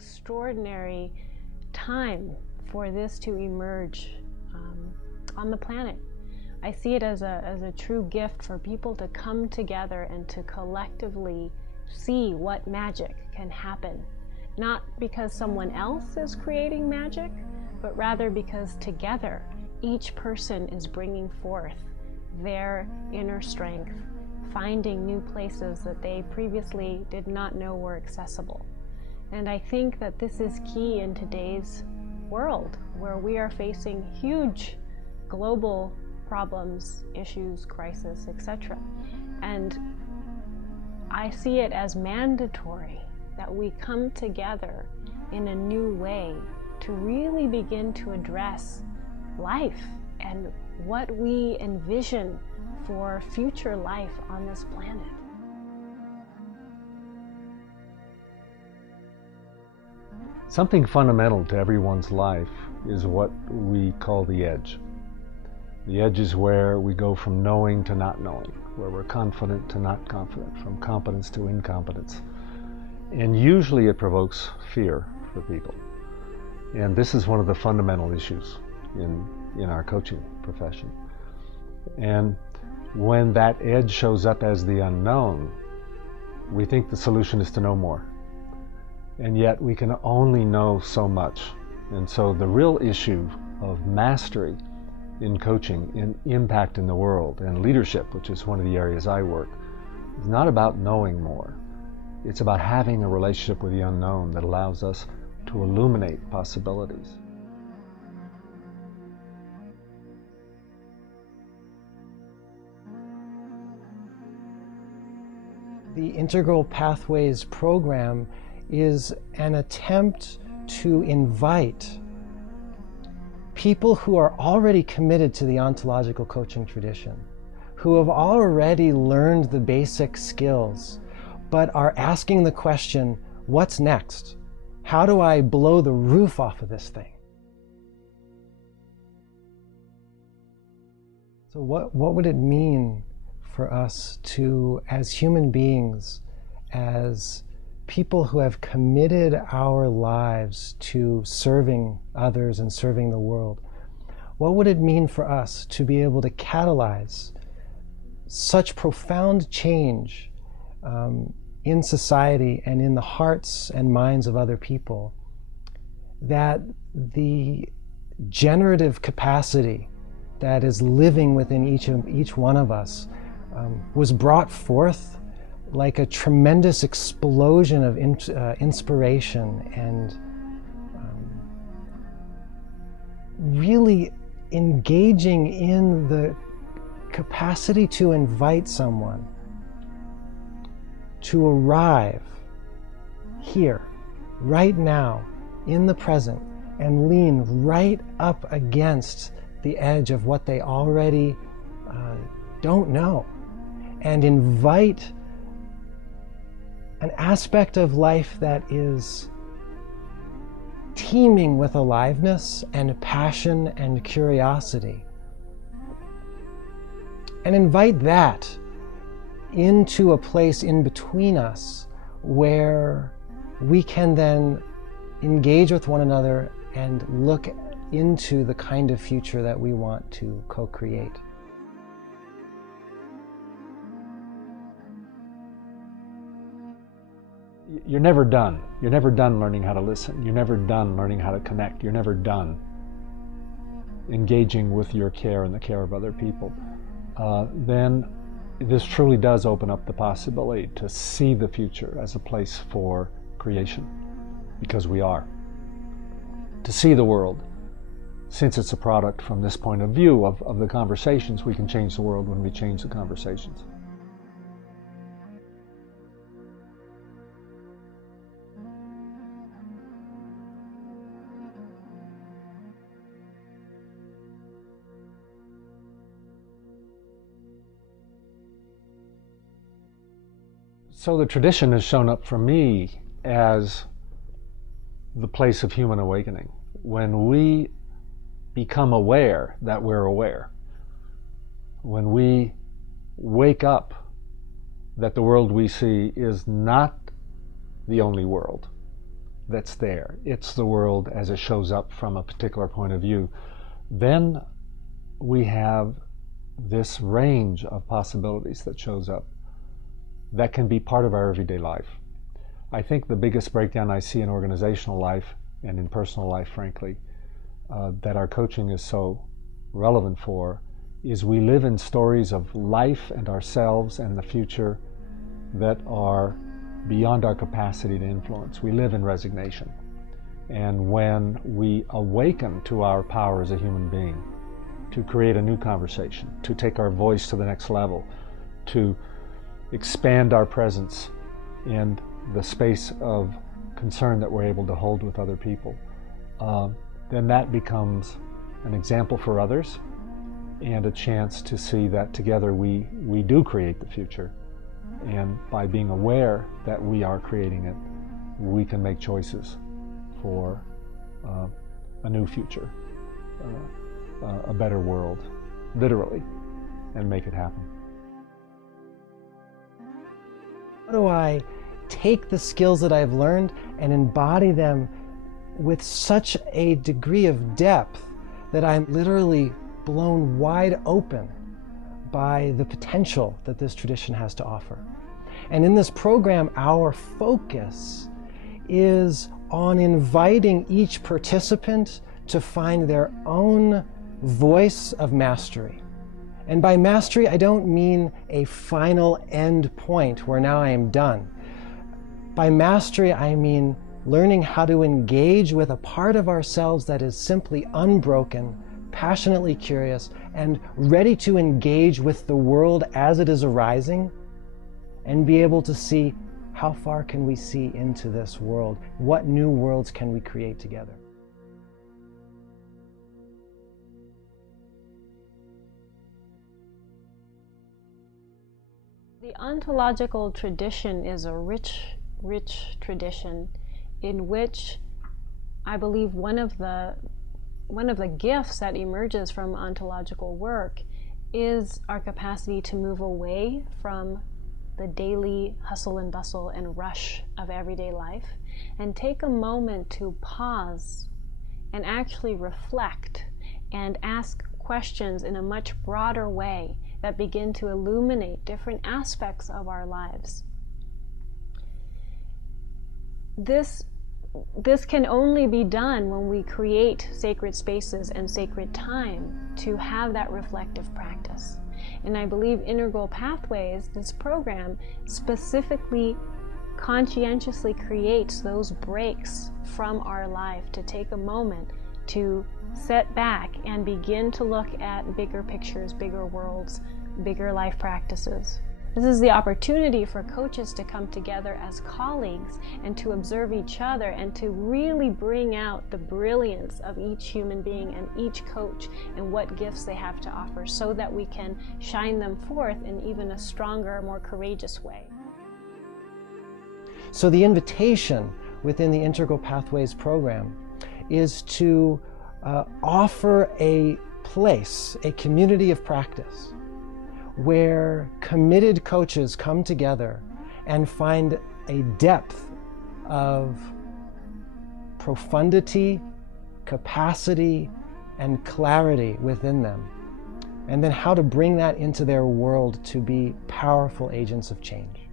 extraordinary time for this to emerge on the planet. I see it as a true gift for people to come together and to collectively see what magic can happen. Not because someone else is creating magic, but rather because together each person is bringing forth their inner strength, finding new places that they previously did not know were accessible. And I think that this is key in today's world, where we are facing huge global problems, issues, crisis, etc. And I see it as mandatory that we come together in a new way to really begin to address life and what we envision for future life on this planet. Something fundamental to everyone's life is what we call the edge. The edge is where we go from knowing to not knowing, where we're confident to not confident, from competence to incompetence. And usually it provokes fear for people. And this is one of the fundamental issues in our coaching profession. And when that edge shows up as the unknown, we think the solution is to know more. And yet we can only know so much. And so the real issue of mastery in coaching, in impact in the world, and leadership, which is one of the areas I work, is not about knowing more. It's about having a relationship with the unknown that allows us to illuminate possibilities. The Integral Pathways program is an attempt to invite people who are already committed to the ontological coaching tradition, who have already learned the basic skills, but are asking the question, what's next? How do I blow the roof off of this thing? So what would it mean for us to, as human beings, as people who have committed our lives to serving others and serving the world, what would it mean for us to be able to catalyze such profound change in society and in the hearts and minds of other people, that the generative capacity that is living within each one of us was brought forth like a tremendous explosion of inspiration and really engaging in the capacity to invite someone to arrive here, right now, in the present, and lean right up against the edge of what they already don't know, and invite an aspect of life that is teeming with aliveness and passion and curiosity. And invite that into a place in between us where we can then engage with one another and look into the kind of future that we want to co-create. You're never done. You're never done learning how to listen. You're never done learning how to connect. You're never done engaging with your care and the care of other people. Then this truly does open up the possibility to see the future as a place for creation, because we are. To see the world, since it's a product from this point of view of the conversations, we can change the world when we change the conversations. So the tradition has shown up for me as the place of human awakening. When we become aware that we're aware, when we wake up that the world we see is not the only world, that's there. It's the world as it shows up from a particular point of view. Then we have this range of possibilities that shows up that can be part of our everyday life. I think the biggest breakdown I see in organizational life and in personal life, frankly, that our coaching is so relevant for, is we live in stories of life and ourselves and the future that are beyond our capacity to influence. We live in resignation. And when we awaken to our power as a human being, to create a new conversation, to take our voice to the next level, to expand our presence in the space of concern that we're able to hold with other people, then that becomes an example for others and a chance to see that together we do create the future. And by being aware that we are creating it, we can make choices for a new future, a better world, literally, and make it happen. How do I take the skills that I've learned and embody them with such a degree of depth that I'm literally blown wide open by the potential that this tradition has to offer? And in this program, our focus is on inviting each participant to find their own voice of mastery. And by mastery, I don't mean a final end point where now I am done. By mastery, I mean learning how to engage with a part of ourselves that is simply unbroken, passionately curious, and ready to engage with the world as it is arising, and be able to see how far can we see into this world? What new worlds can we create together? The ontological tradition is a rich tradition in which I believe one of the gifts that emerges from ontological work is our capacity to move away from the daily hustle and bustle and rush of everyday life and take a moment to pause and actually reflect and ask questions in a much broader way that begin to illuminate different aspects of our lives. This can only be done when we create sacred spaces and sacred time to have that reflective practice. And I believe Integral Pathways, this program, specifically conscientiously creates those breaks from our life to take a moment to set back and begin to look at bigger pictures, bigger worlds, bigger life practices. This is the opportunity for coaches to come together as colleagues and to observe each other and to really bring out the brilliance of each human being and each coach and what gifts they have to offer so that we can shine them forth in even a stronger, more courageous way. So the invitation within the Integral Pathways program is to offer a place, a community of practice, where committed coaches come together and find a depth of profundity, capacity, and clarity within them, and then how to bring that into their world to be powerful agents of change.